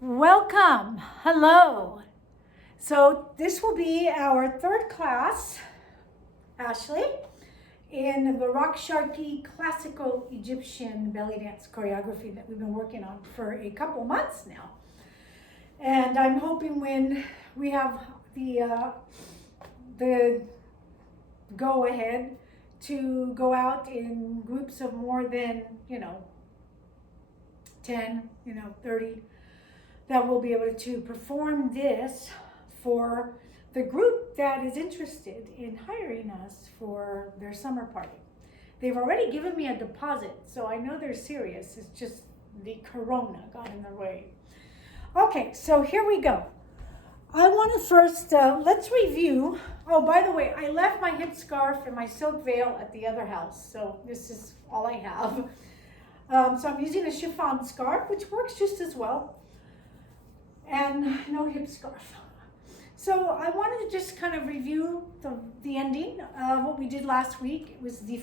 Welcome. Hello. So this will be our third class, Ashley, in the Raqs Sharqi classical Egyptian belly dance choreography that we've been working on for a couple months now. And I'm hoping when we have the go ahead to go out in groups of more than 10, 30, that we'll be able to perform this for the group that is interested in hiring us for their summer party. They've already given me a deposit, so I know they're serious. It's just the corona got in their way. Okay, so here we go. I want to first, let's review. Oh, by the way, I left my hip scarf and my silk veil at the other house, so this is all I have. So I'm using a chiffon scarf, which works just as well. And no hip scarf. So I wanted to just kind of review the ending of what we did last week. It was the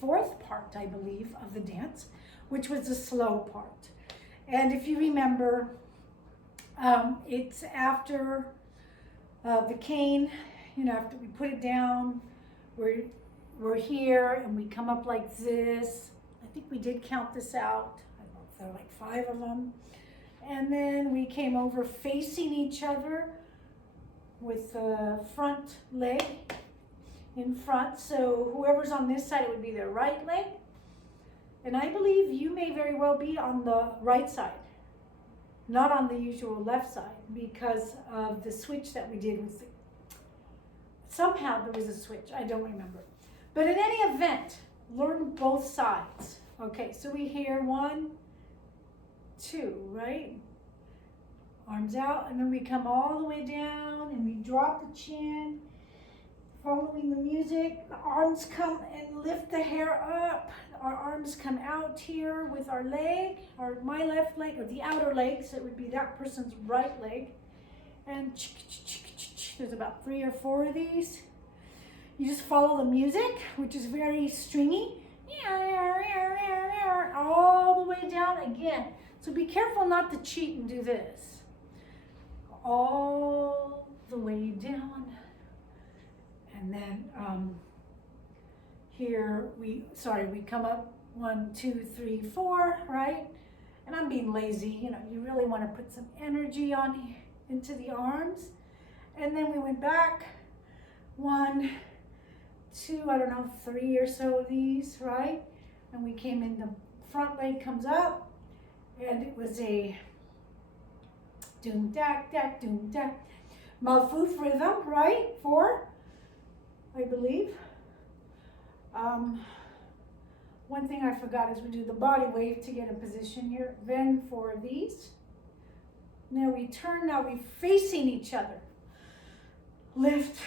fourth part, I believe, of the dance, which was the slow part. And if you remember, it's after the cane, after we put it down, we're here and we come up like this. I think we did count this out. I don't know if there are like 5 of them. And then we came over facing each other with the front leg in front. So whoever's on this side, it would be their right leg. And I believe you may very well be on the right side, not on the usual left side, because of the switch that we did. Somehow there was a switch, I don't remember. But in any event, learn both sides. Okay, so we hear 1, 2, right? Arms out, and then we come all the way down and we drop the chin, following the music. The arms come and lift the hair up. Our arms come out here with our leg, or my left leg, or the outer leg, so it would be that person's right leg. And there's about 3 or 4 of these. You just follow the music, which is very stringy, all the way down again. So be careful not to cheat and do this. All the way down. And then here we come up 1, 2, 3, 4, right? And I'm being lazy, you really want to put some energy into the arms. And then we went back 1, 2, I don't know, 3 or so of these, right? And we came in, the front leg comes up, and it was a doom dak dak doom dak malfoof rhythm, right? 4, I believe. One thing I forgot is we do the body wave to get in position here. Then 4 of these. Now we turn. Now we're facing each other. Lift,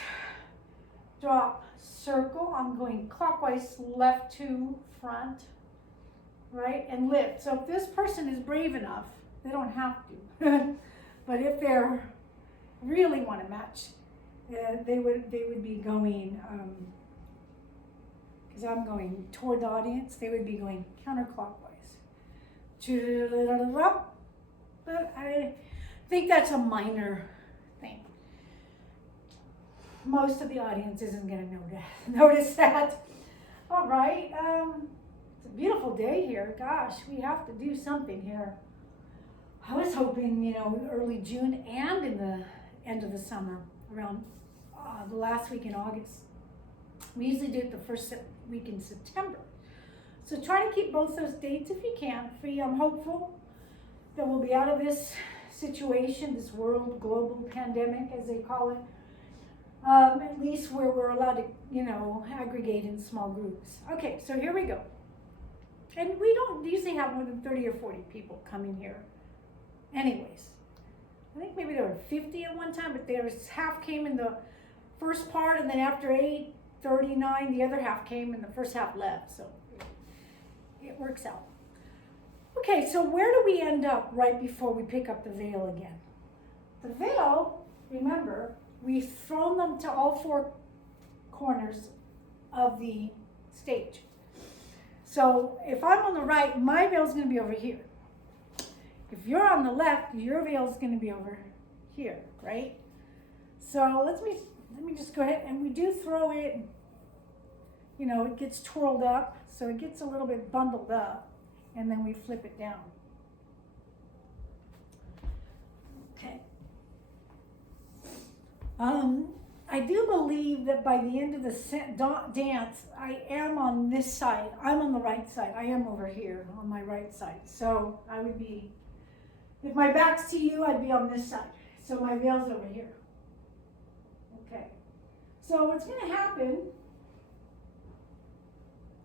drop, circle. I'm going clockwise, left to front, right, and lift. So if this person is brave enough, they don't have to. But if they're really want to match, they would be going, because I'm going toward the audience, they would be going counterclockwise. But I think that's a minor thing. Most of the audience isn't going to notice that. All right, it's a beautiful day here. Gosh, we have to do something here. I was hoping, early June and in the end of the summer, around the last week in August. We usually do it the first week in September. So try to keep both those dates if you can. I'm hopeful that we'll be out of this situation, this global pandemic, as they call it, at least where we're allowed to, aggregate in small groups. Okay, so here we go. And we don't usually have more than 30 or 40 people coming here. Anyways, I think maybe there were 50 at one time, but half came in the first part, and then after 8:39, the other half came, and the first half left. So it works out. Okay, so where do we end up right before we pick up the veil again? The veil, remember, we've thrown them to all 4 corners of the stage. So if I'm on the right, my veil is going to be over here. If you're on the left, your veil is going to be over here, right? So let me just go ahead, and we do throw it, you know, it gets twirled up, so it gets a little bit bundled up, and then we flip it down. Okay. I do believe that by the end of the dance, I am on this side. I'm on the right side. I am over here on my right side. So I would be, if my back's to you, I'd be on this side. So my veil's over here. Okay. So what's going to happen,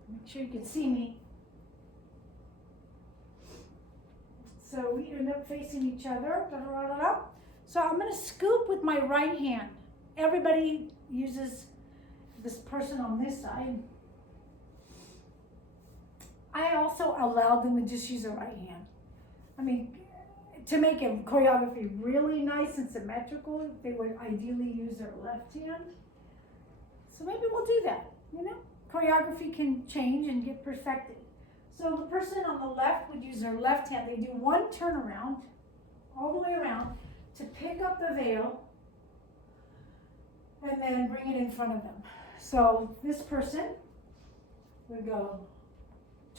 make sure you can see me. So we end up facing each other. Da, da, da, da. So I'm going to scoop with my right hand. Everybody uses this person on this side. I also allow them to just use their right hand. I mean, to make a choreography really nice and symmetrical, they would ideally use their left hand. So maybe we'll do that, you know? Choreography can change and get perfected. So the person on the left would use their left hand. They do one turnaround, all the way around, to pick up the veil, and then bring it in front of them. So this person would go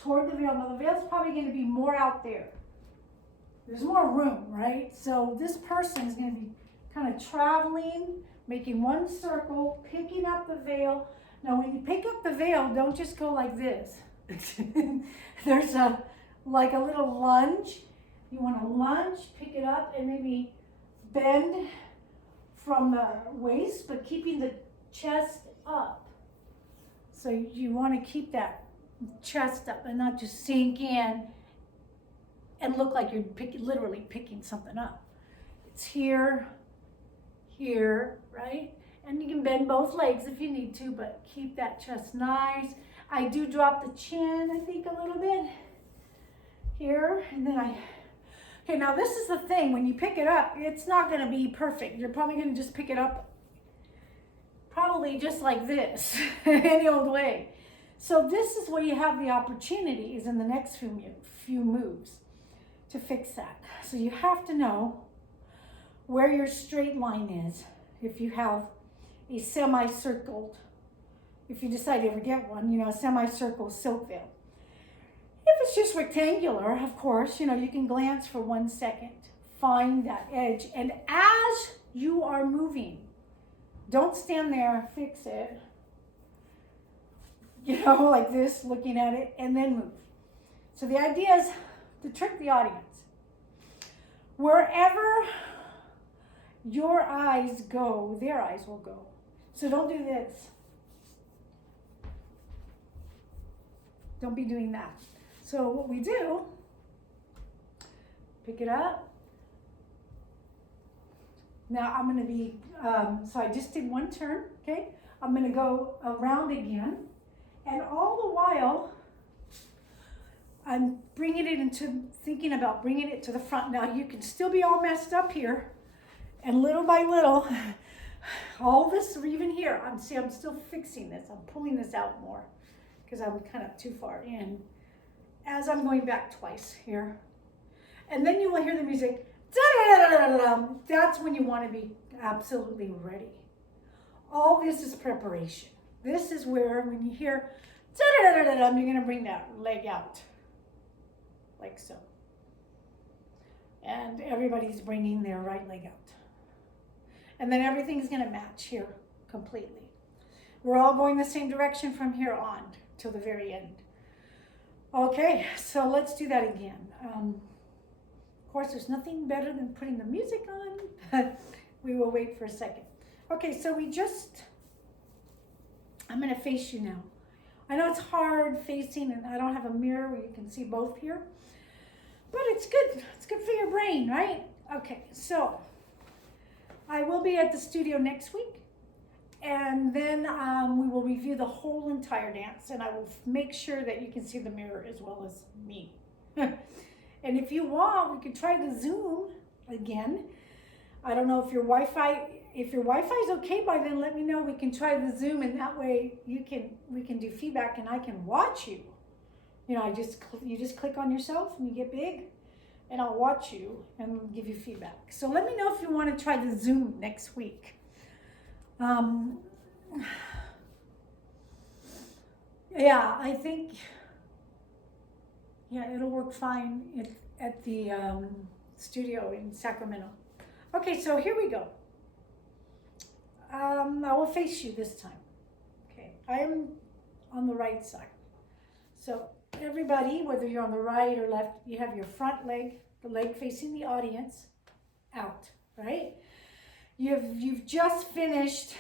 toward the veil. Now the veil's probably going to be more out there. There's more room, right? So this person is going to be kind of traveling, making one circle, picking up the veil. Now when you pick up the veil, don't just go like this. There's like a little lunge. You want to lunge, pick it up, and maybe bend from the waist, but keeping the chest up. So you want to keep that chest up and not just sink in and look like you're literally picking something up. It's here, here, right? And you can bend both legs if you need to, but keep that chest nice. I do drop the chin, I think, a little bit here, and then okay, now this is the thing, when you pick it up, it's not gonna be perfect. You're probably gonna just pick it up probably just like this, any old way. So this is where you have the opportunities in the next few moves to fix that. So you have to know where your straight line is. If you have a semicircled, if you decide to ever get one, you know, a semicircle silk veil. If it's just rectangular, of course, you know, you can glance for 1 second, find that edge, and as you are moving, don't stand there, fix it, you know, like this, looking at it, and then move. So the idea is to trick the audience. Wherever your eyes go, their eyes will go. So don't do this. Don't be doing that. So what we do, pick it up. Now I'm going to be, so I just did one turn, okay? I'm going to go around again. And all the while, I'm bringing it into, thinking about bringing it to the front. Now you can still be all messed up here. And little by little, all this, or even here, I'm still fixing this. I'm pulling this out more because I'm kind of too far in. As I'm going back twice here. And then you will hear the music. That's when you want to be absolutely ready. All this is preparation. This is where when you hear you're going to bring that leg out. Like so. And everybody's bringing their right leg out. And then everything's going to match here completely. We're all going the same direction from here on till the very end. Okay, so let's do that again. Of course, there's nothing better than putting the music on, but we will wait for a second. Okay, so I'm gonna face you now. I know it's hard facing, and I don't have a mirror where you can see both here, but it's good. It's good for your brain, right? Okay, so I will be at the studio next week. And then we will review the whole entire dance, and I will make sure that you can see the mirror as well as me. And if you want, we could try the Zoom again. I don't know if your Wi-Fi is okay by then, let me know. We can try the Zoom, and that way we can do feedback, and I can watch you. You know, you just click on yourself, and you get big, and I'll watch you and give you feedback. So let me know if you want to try the Zoom next week. Yeah, I think, yeah, it'll work fine at the studio in Sacramento. Okay, so here we go. I will face you this time. Okay, I am on the right side. So everybody, whether you're on the right or left, you have your front leg, the leg facing the audience, out, right? You've just finished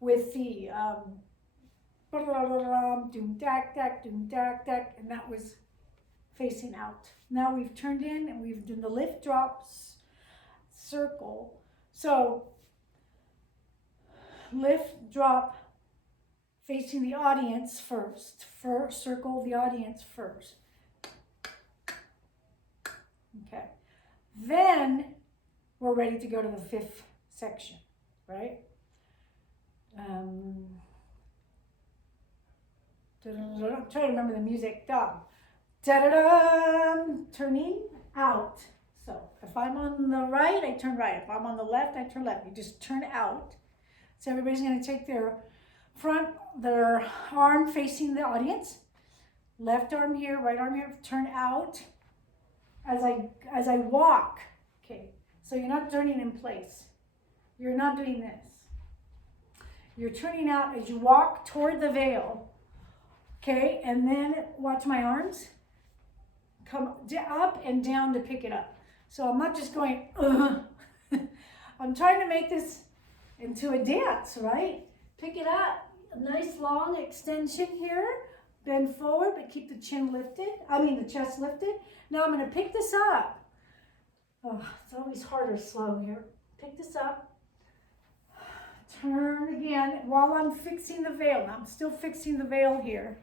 with the doom dak dak, doom dak dak, and that was facing out. Now we've turned in and we've done the lift drops circle. So lift drop facing the audience first. First circle the audience first. Okay. Then we're ready to go to the fifth section, right? I'm trying to remember the music. Da da da. Turning out. So if I'm on the right, I turn right. If I'm on the left, I turn left. You just turn out. So everybody's going to take their arm facing the audience. Left arm here, right arm here. Turn out as I walk. Okay. So you're not turning in place. You're not doing this. You're turning out as you walk toward the veil. Okay, and then watch my arms come up and down to pick it up. So I'm not just going, I'm trying to make this into a dance, right? Pick it up, a nice long extension here, bend forward, but keep the chin lifted, the chest lifted. Now I'm gonna pick this up. Oh, it's always harder slow here. Pick this up. Turn again while I'm fixing the veil. Now I'm still fixing the veil here.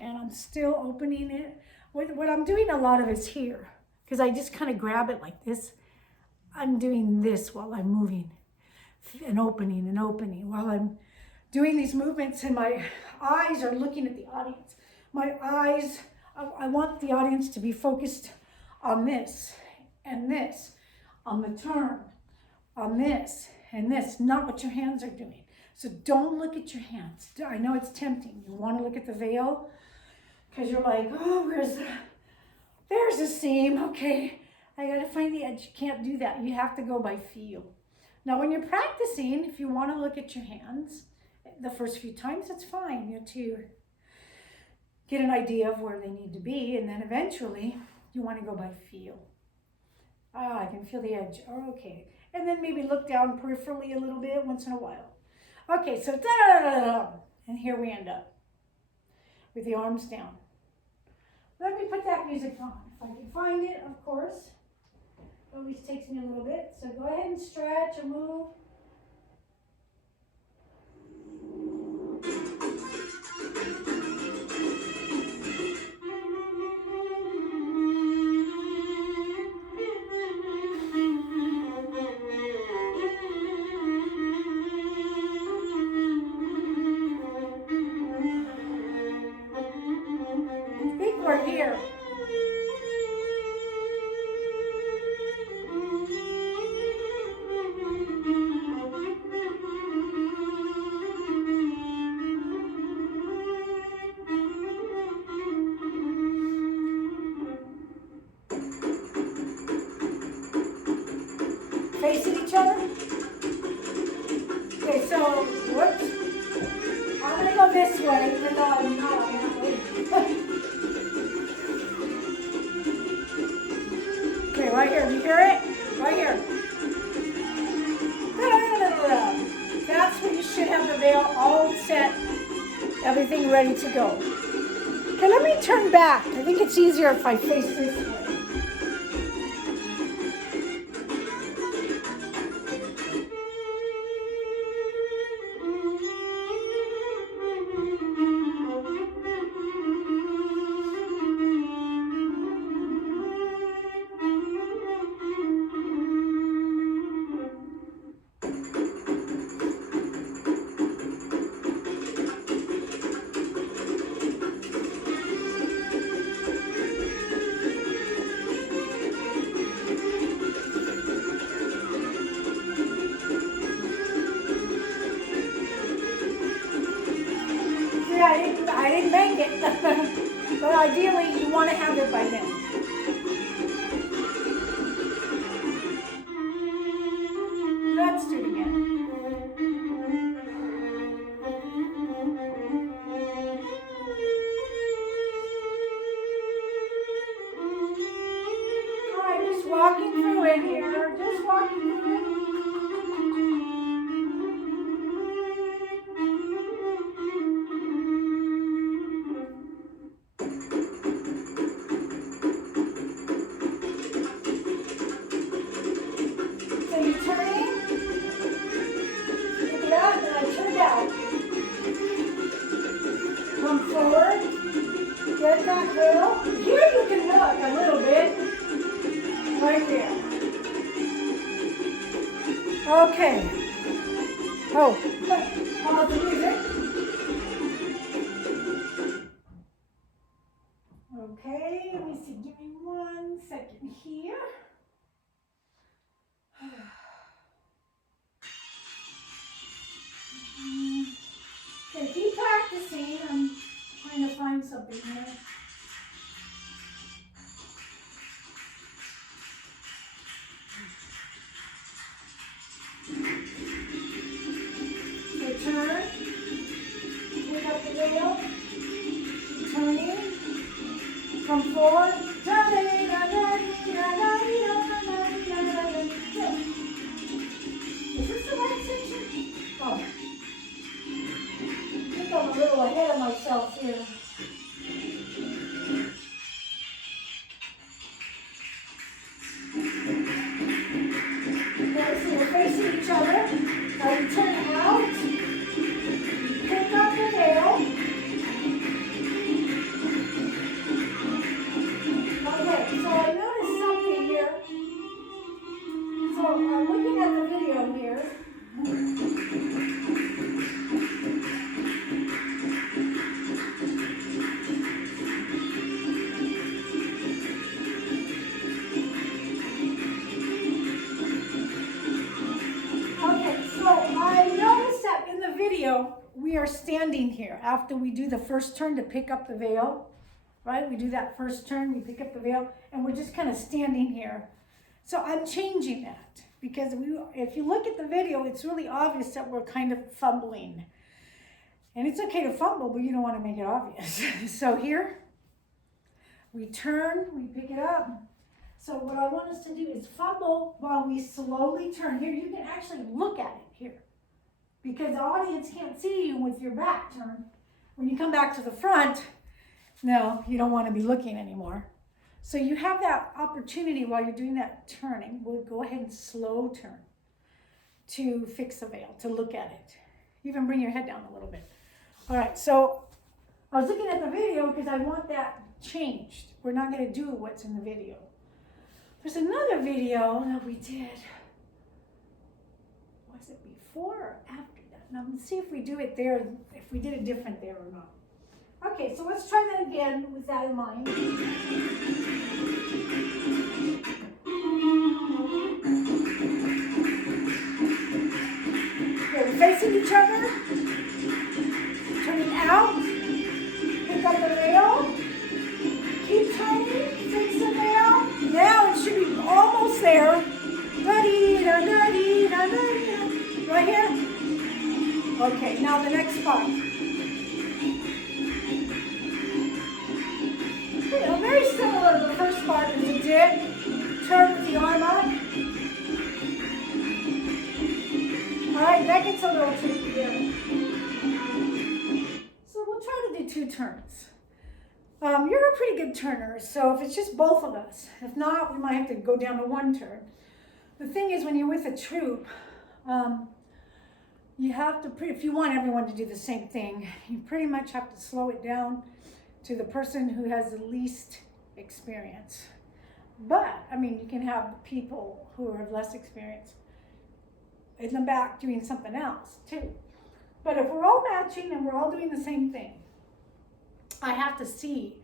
And I'm still opening it. What I'm doing a lot of is here. Because I just kind of grab it like this. I'm doing this while I'm moving. And opening and opening. While I'm doing these movements and my eyes are looking at the audience. My eyes, I want the audience to be focused on this. And this. On the turn. On this. And this, not what your hands are doing. So don't look at your hands. I know it's tempting. You want to look at the veil because you're like, oh, there's a seam. Okay, I got to find the edge. You can't do that. You have to go by feel. Now, when you're practicing, if you want to look at your hands, the first few times, it's fine to get an idea of where they need to be. And then eventually, you want to go by feel. I can feel the edge. Oh, okay. And then maybe look down peripherally a little bit once in a while. Okay, so da-da-da-da-da. And here we end up with the arms down. Let me put that music on. If I can find it, of course. It always takes me a little bit. So go ahead and stretch and move. Here. Facing each other. Okay, so whoops. I'm gonna go this way, even though I'm not. Okay, right here. Do you hear it? Right here. That's when you should have the veil all set, everything ready to go. Okay, let me turn back. I think it's easier if I face this way. ideally, you want to have it by then. Let's do it again. All right, just walking through it here. Just walking through it. So you turn in, pick it up, and I turn it out. Come forward, get that veil. Here you can look a little bit, right there. Okay. Oh, pause the music. Okay, let me see, give me 1 second here. Okay, keep practicing. I'm trying to find something here. So turn, pick up the veil, turning, come forward, turning, Is this the right section? Oh. I think I'm a little ahead of myself here. Okay, so we're facing each other. Now you turn out, pick up the veil. Okay, so I noticed something here. So I'm looking at the video here. We are standing here after we do the first turn to pick up the veil, right? We do that first turn, we pick up the veil, and we're just kind of standing here. So I'm changing that because if you look at the video, it's really obvious that we're kind of fumbling. And it's okay to fumble, but you don't want to make it obvious. So here, we turn, we pick it up. So what I want us to do is fumble while we slowly turn. Here, you can actually look at it here, because the audience can't see you with your back turned. When you come back to the front, no, you don't want to be looking anymore. So you have that opportunity while you're doing that turning. We'll go ahead and slow turn to fix the veil, to look at it. Even bring your head down a little bit. All right, so I was looking at the video because I want that changed. We're not going to do what's in the video. There's another video that we did. Was it before or after that? Now let's see if we do it there, if we did it different there or not. Okay, so let's try that again with that in mind. Okay, we're facing each other. Turning out. Pick up the veil. Keep turning. Fix the veil. Now it should be almost there. Right here? Okay, now the next part. Okay, very similar to the first part as we did. Turn with the arm up. Alright, that gets a little tricky here. So we'll try to do 2 turns. You're a pretty good turner, so if it's just both of us, if not, we might have to go down to 1 turn. The thing is, when you're with a troupe, you have to, if you want everyone to do the same thing, you pretty much have to slow it down to the person who has the least experience. But, I mean, you can have people who have less experience in the back doing something else, too. But if we're all matching and we're all doing the same thing, I have to see.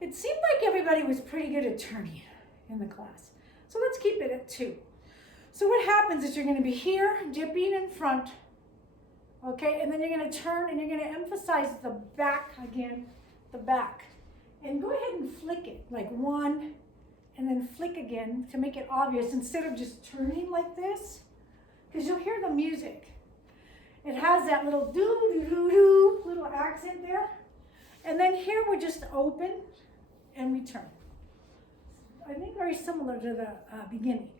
It seemed like everybody was pretty good at turning in the class. So let's keep it at 2. So what happens is you're going to be here, dipping in front, okay, and then you're going to turn and you're going to emphasize the back again, the back. And go ahead and flick it, like one, and then flick again to make it obvious instead of just turning like this, because you'll hear the music. It has that little doo-doo-doo-doo little accent there. And then here we just open and we turn. I think very similar to the beginning.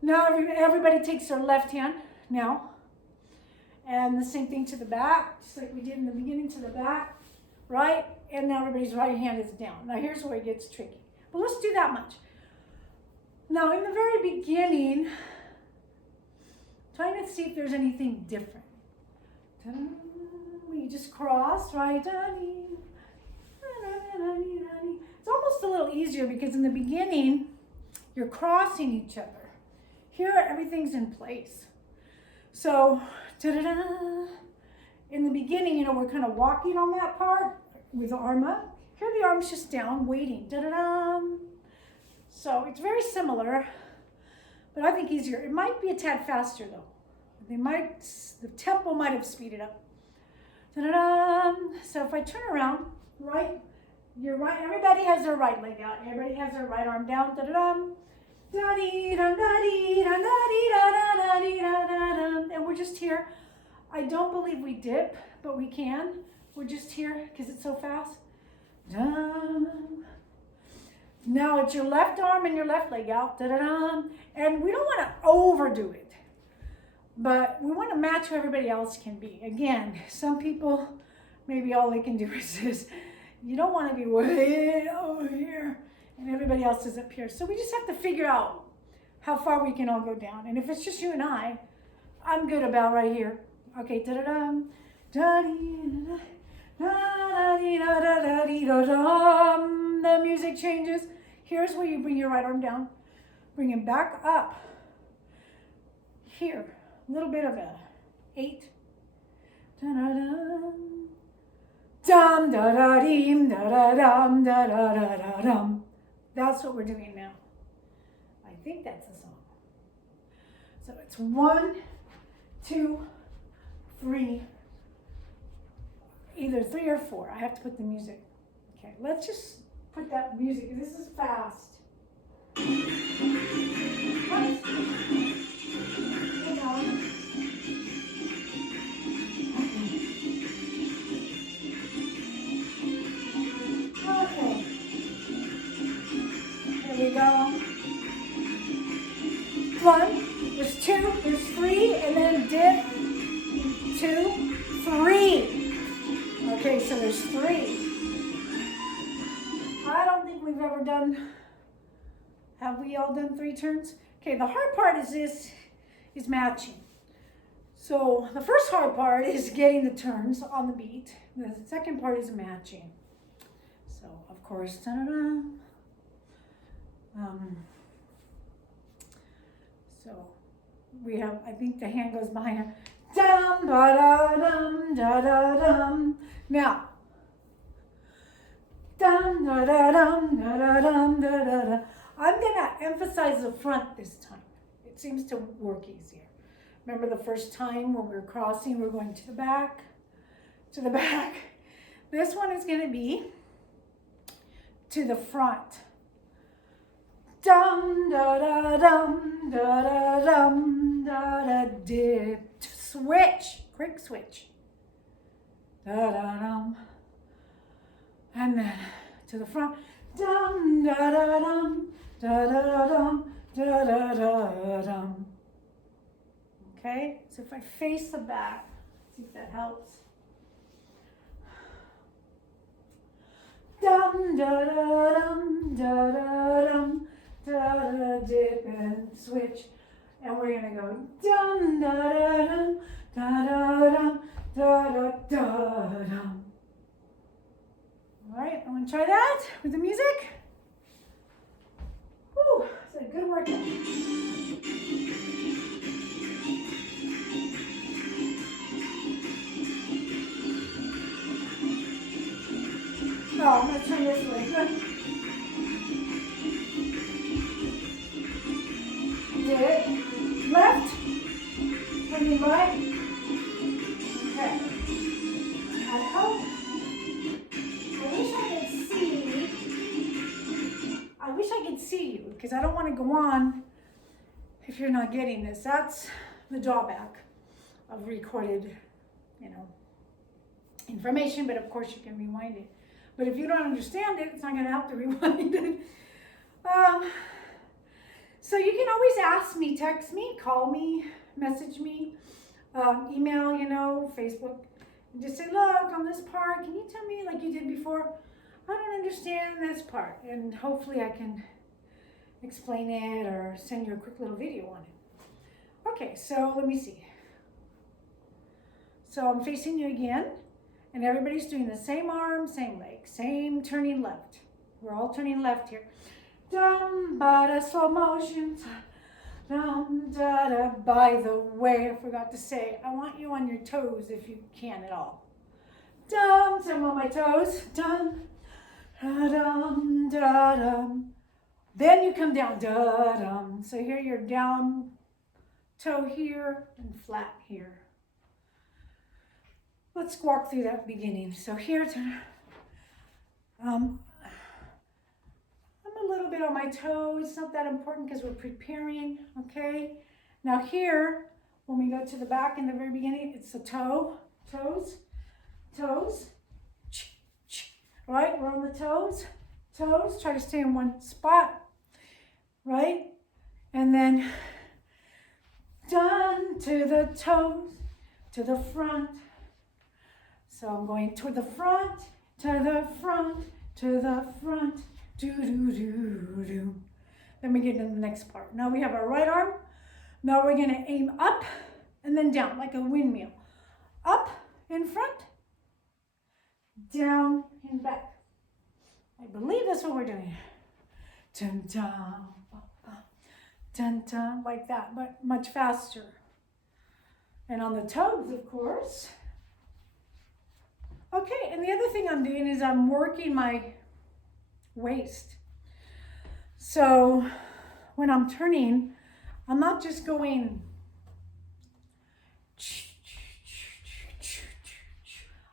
Now everybody takes their left hand now. And the same thing to the back, just like we did in the beginning to the back, right? And now everybody's right hand is down. Now here's where it gets tricky. But let's do that much. Now in the very beginning, trying to see if there's anything different. You just cross, right? It's almost a little easier because in the beginning, you're crossing each other. Here, everything's in place. So, in the beginning, you know, we're kind of walking on that part with the arm up. Here, the arm's just down, waiting. So, it's very similar, but I think easier. It might be a tad faster, though. The tempo might have speeded up. So if I turn around, right, you're right, everybody has their right leg out, everybody has their right arm down, and we're just here. I don't believe we dip, but we can. We're just here because it's so fast. Now it's your left arm and your left leg out, and we don't want to overdo it. But we want to match who everybody else can be. Again, some people, maybe all they can do is this. You don't want to be way over here and everybody else is up here. So we just have to figure out how far we can all go down. And if it's just you and I'm good about right here. Okay, the music changes. Here's where you bring your right arm down. Bring it back up. Here. A little bit of a 8. Dum da da dim da da dum da da da da dum. That's what we're doing now. I think that's the song. So it's 1, 2, 3. Either 3 or 4. I have to put the music. Okay, let's just put that music. This is fast. Go. 1, there's 2, there's 3, and then dip, 2, 3. Okay, so there's 3. I don't think we've ever done, have we all done 3 turns? Okay, the hard part is matching. So the first hard part is getting the turns on the beat. The second part is matching. So of course, so we have, I think the hand goes behind her. Dum da da dum da da dum. Now, dum da da dum da da dum da da da. I'm gonna emphasize the front this time. It seems to work easier. Remember the first time when we were crossing, we were going to the back, to the back. This one is gonna be to the front. Dum da da dum da da dum da da dip. Switch, quick switch. Da da dum. And then to the front. Dum da da dum da da dum da da da dum. Okay, so if I face the back, see if that helps. Dum da da dum da da dum. Da da dip and switch, and we're gonna go dum da da dum da da dum da da da dum. All right, I'm gonna try that with the music. Whew, it's a good workout. Oh, I'm gonna turn this way. Good. Dip, left, turning right. Okay. I wish I could see wish I could see you because I don't want to go on if you're not getting this. That's the drawback of recorded, information, but of course you can rewind it. But if you don't understand it, it's not going to help to rewind it. So you can always ask me, text me, call me, message me, email, Facebook. And just say, look, on this part, can you tell me like you did before? I don't understand this part. And hopefully I can explain it or send you a quick little video on it. Okay, so let me see. So I'm facing you again, and everybody's doing the same arm, same leg, same turning left. We're all turning left here. Dum, ba, da, slow motion. Dum, da, da. By the way, I forgot to say, I want you on your toes if you can at all. Dum, so I'm on my toes. Dum, da, dum, da, dum. Then you come down. Da, dum. So here you're down, toe here, and flat here. Let's walk through that beginning. So here, I'm a little bit on my toes. It's not that important because we're preparing, okay? Now here, when we go to the back in the very beginning, it's the toes, right? We're on the toes, try to stay in one spot, right? And then down to the toes, to the front. So I'm going to the front, to the front, to the front. Do, do, do, do. Then we get into the next part. Now we have our right arm. Now we're going to aim up and then down like a windmill. Up in front, down and back. I believe that's what we're doing. Dun, dun, dun, dun, like that, but much faster. And on the toes, of course. Okay, and the other thing I'm doing is I'm working my waist. So when I'm turning, I'm not just going,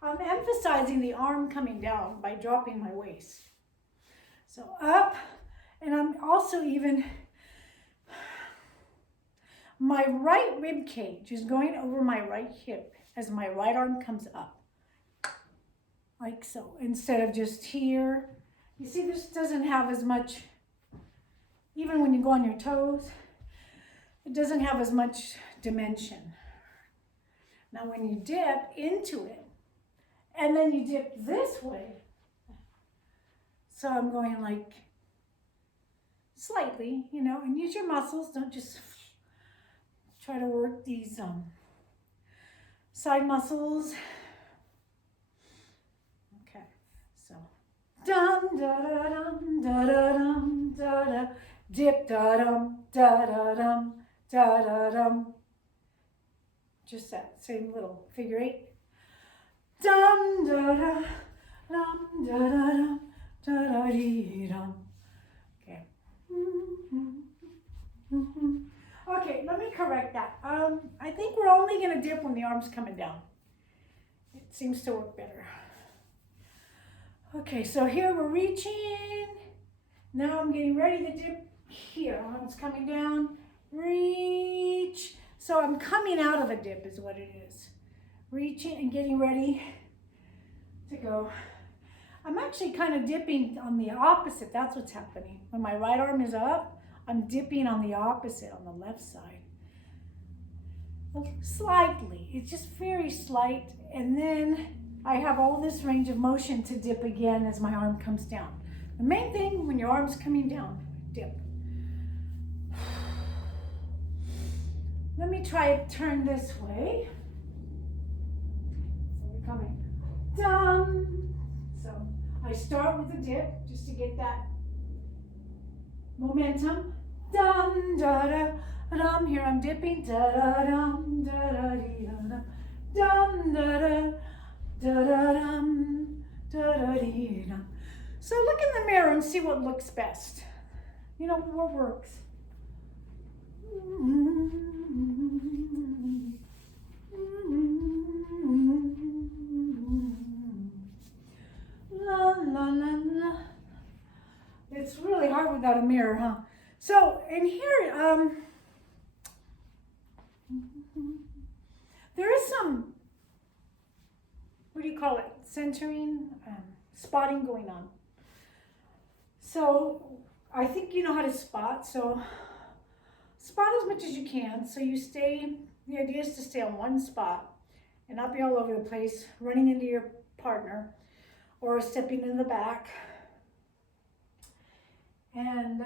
I'm emphasizing the arm coming down by dropping my waist. So up, and I'm also even, my right rib cage is going over my right hip as my right arm comes up. Like so, instead of just here. You see, this doesn't have as much, even when you go on your toes, it doesn't have as much dimension. Now when you dip into it, and then you dip this way, so I'm going like slightly, and use your muscles. Don't just try to work these side muscles. Dum da da dum da da dum da da, dip da dum da da dum da da dum. Just that same little figure eight. Dum da da dum da da dum da da dee dum. Okay. Okay, let me correct that. I think we're only gonna dip when the arm's coming down. It seems to work better. Okay, so here we're reaching. Now I'm getting ready to dip here. Arms coming down, reach. So I'm coming out of a dip is what it is. Reaching and getting ready to go. I'm actually kind of dipping on the opposite. That's what's happening. When my right arm is up, I'm dipping on the opposite, on the left side. Slightly, it's just very slight. And then I have all this range of motion to dip again as my arm comes down. The main thing when your arm's coming down, dip. Let me try it turn this way. So we're coming down. So I start with a dip just to get that momentum. Dum da da dum. Here I'm dipping. Da da dum da da dee da da. Dum da da. Da-da-dum, da-da-dee-dum. So look in the mirror and see what looks best. What works. La, la, la, la. It's really hard hard without a mirror, huh? So in here, there is some, what do you call it? Centering, spotting going on. So I think you know how to spot. So spot as much as you can. So you stay, the idea is to stay on one spot and not be all over the place, running into your partner or stepping in the back. And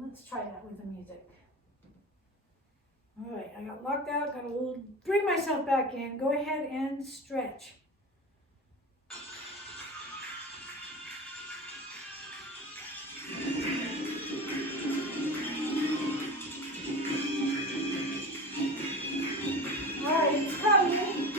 let's try that with the music. All right, I got locked out, got to bring myself back in. Go ahead and stretch. All right, it's coming.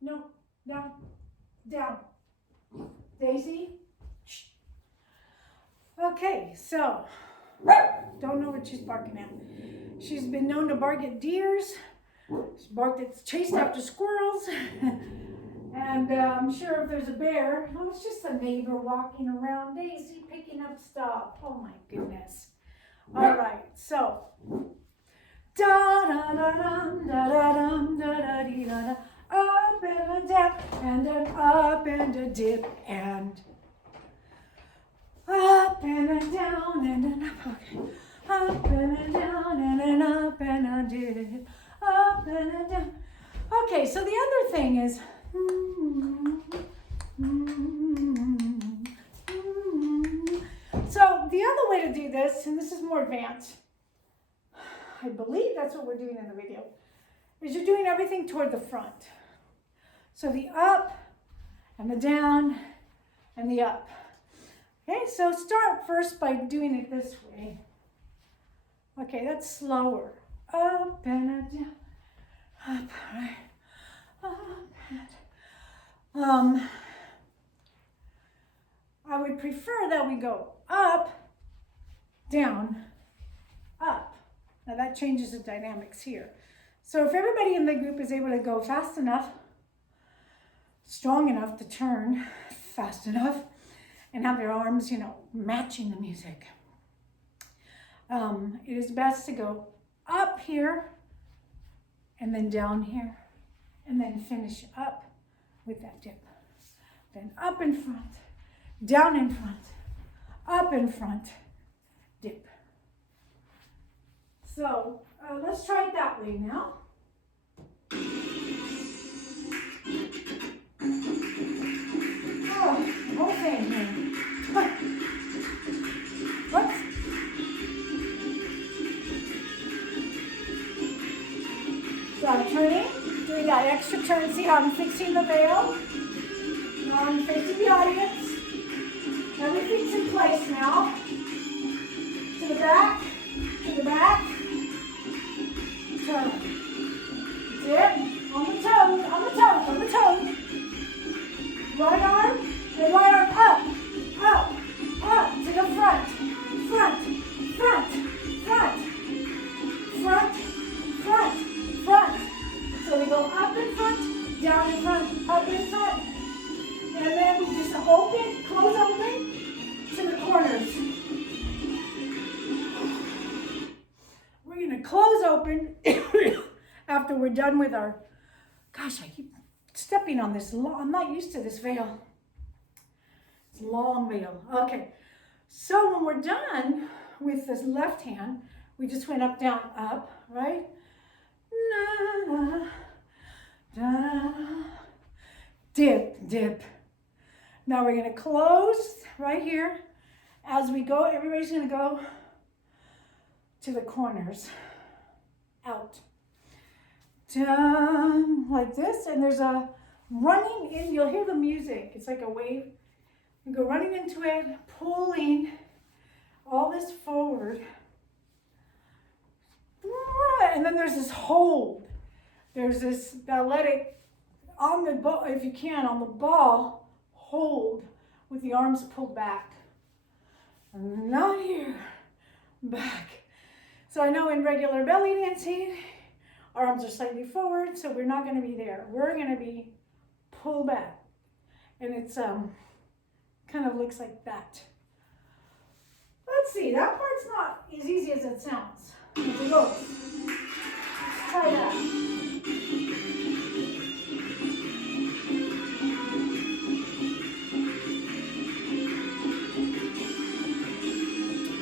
No, down, down. Daisy. Shh. Okay, so, don't know what she's barking at. She's been known to bark at deers. She's barked at, chased after squirrels. And I'm sure if there's a bear, oh, it's just a neighbor walking around. Daisy picking up stuff. Oh my goodness. All right, so. Da da da dum da da dum da da dee da da. Up and a down, and an up and a dip, and up and a down, and an up, okay. Up and a down, and an up and a dip, up and a down. Okay, so the other thing is, so the other way to do this, and this is more advanced, I believe that's what we're doing in the video, is you're doing everything toward the front. So the up and the down and the up. Okay, so start first by doing it this way. Okay, that's slower. Up and a down, up, right, up and I would prefer that we go up, down, up. Now that changes the dynamics here. So if everybody in the group is able to go fast enough, strong enough to turn fast enough, and have their arms, matching the music, it is best to go up here, and then down here, and then finish up with that dip. Then up in front, down in front, up in front, dip. So let's try it that way now. Oh, the whole thing here. Whoops. So I'm turning, doing that extra turn. See how I'm fixing the veil? Now I'm facing the audience. Everything's in place now. To the back, turn. Dip, on the toes. Right arm, and right arm up, to the front. So we go up in front, down in front, up in front, and then we just close open to the corners. We're gonna close open after we're done with our, gosh, I keep stepping on this long, I'm not used to this veil. It's a long veil. Okay, so when we're done with this left hand, we just went up, down, up, right? Dip. Now we're gonna close right here. As we go, everybody's gonna go to the corners, out. Down, like this, and there's a running in, you'll hear the music, it's like a wave. You go running into it, pulling all this forward. And then there's this hold. There's this balletic on the ball, if you can, on the ball, hold with the arms pulled back. Not here, back. So I know in regular belly dancing, our arms are slightly forward, so we're not going to be there. We're going to be pulled back. And it's kind of looks like that. Let's see, that part's not as easy as it sounds. As it looks. Let's try that.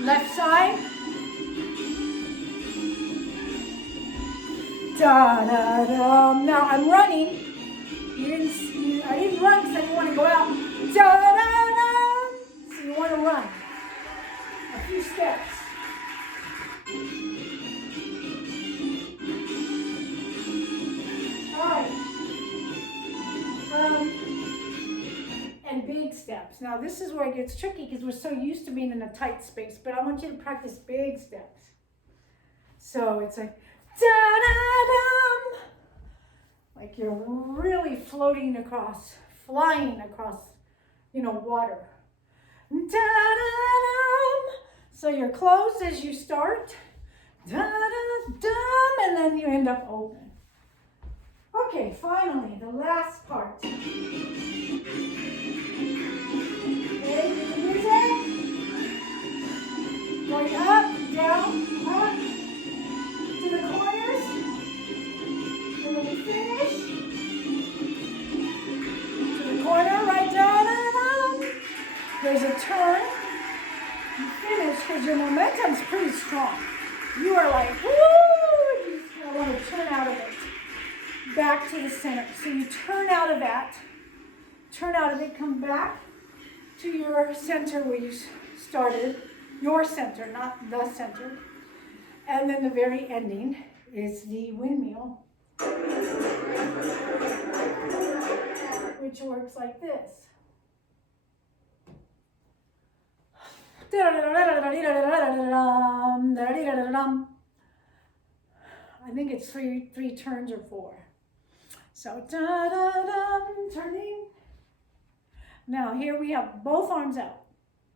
Left side. Da da da. Now I'm running. I didn't run because I didn't want to go out. Da da da. So you want to run. A few steps. All right. And big steps. Now this is where it gets tricky because we're so used to being in a tight space, but I want you to practice big steps. So it's like da-da-dum, like you're really floating across, flying across, water. Da-da-dum. So you're closed as you start, da-da-dum, and then you end up open. Okay, finally, the last part. Okay, the music. Going up, down, up, to the corners. And when we finish, to the corner, right down. There's a turn. You finish because your momentum's pretty strong. You are like, woo! You just kind of want to turn out of it. Back to the center. So you turn out of it, come back to your center where you started, your center, not the center. And then the very ending is the windmill, which works like this. I think it's three turns or four. So, da-da-dum, turning. Now here we have both arms out.